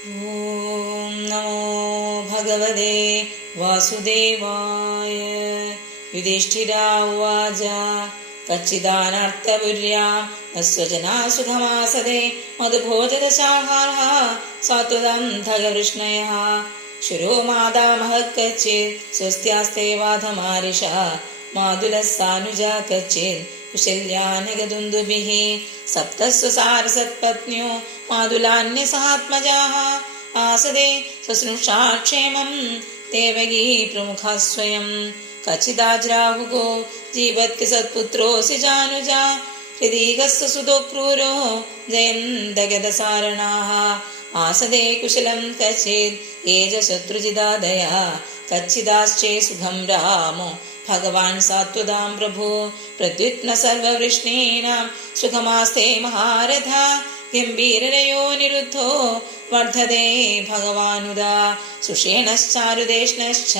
ഓം നമോ ഭഗവതേ വാസുദേവായ. യുധിഷ്ഠിര ഉവാച കച്ചിദാനർത്ഥപുര്യാം സ്വജനാ സുഖമാസദേ മധുഭോജദശാഹാരഃ സാത്വതം ധഗവൃഷ്ണയഃ ശുരോ മാതാമഹ കച്ചിത് സ്വസ്ത്യാസ്തേ വാധമാരിഷ മാതുലഃ സാനുജാ കച്ചിത് കുശല്യാനഗദുന്ദുഭിഃ സപ്തസ്വസാരസത്പത്ന്യോ മാതുലാന്യസഹാത്മജാഃ ആസദേ സ്വസ്നുഷാ ക്ഷേമം ദേവകീ പ്രമുഖാ സ്വയം കച്ചിദാജ്രാഹുഗോ ജീവത്കി സത്പുത്രോऽസി ജാനുജാ ഹൃദീകസ്യ സുതോ ക്രൂരോ ജയന്തഗദസാരണാഃ ആസദേ കുശലം കച്ചിത് ഏജ ശത്രുജിതാദയാ കച്ചിദാശ്ചേ സുഖം രാമോ ഭഗവാൻ സാത്വതാം പ്രഭു പ്രദ്യുത്ന സർവവൃഷ്ണീനാം സുഖമാസ്തേ മഹാരഥ ഗംഭീരരയോ നിരുദ്ധോ വർദ്ധതേ ഭഗവാനുദാ സുഷേണശ്ചാരുദേഷ്ണശ്ച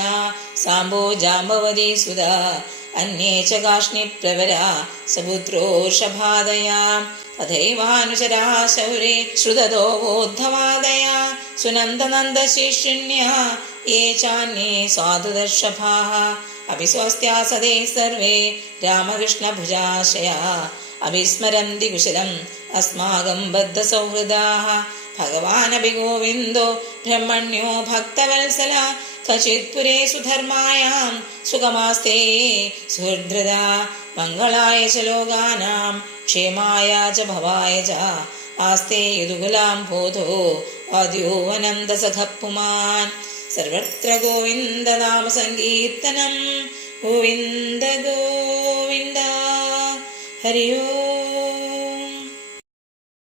സാംബോ ജാംബവതീ സുധാ അന്യേ ച കാഷ്ണിപ്രവരാ സപുത്രോർഷഭാദയാ തഥൈവാനുചരാ ശൗരേ ശ്രുതതോ വോദ്ധവാദയാ സുനന്ദനന്ദശിഷ്യുണ്യാ യേ ചാന്യേ സാധുദർഷഭാഃ അഭിസ്വസ്ത്യാസദേ സർവേ രാമകൃഷ്ണഭുജാശയാ അഭിസ്മരന്തി കുശലം അസ്മാകം ബദ്ധസൗഹൃദാഃ ഭഗവാനപി ഗോവിന്ദോ ബ്രഹ്മണ്യോ ഭക്തവത്സല കചിത്പുരേ സുധർമായാം സുഖമാസ്തേ സുഹൃദ്രതാ മംഗളായ ച ലോകാനാം ക്ഷേമായ ച ഭവായ ച ആസ്തേ യദുകുലാം ബോധോ ആദ്യോ അനന്തസഖഃ പുമാൻ സർവത്ര ഗോവിന്ദ നാമ സങ്കീർത്തനം ഗോവിന്ദ ഗോവിന്ദ ഹരി ഓം.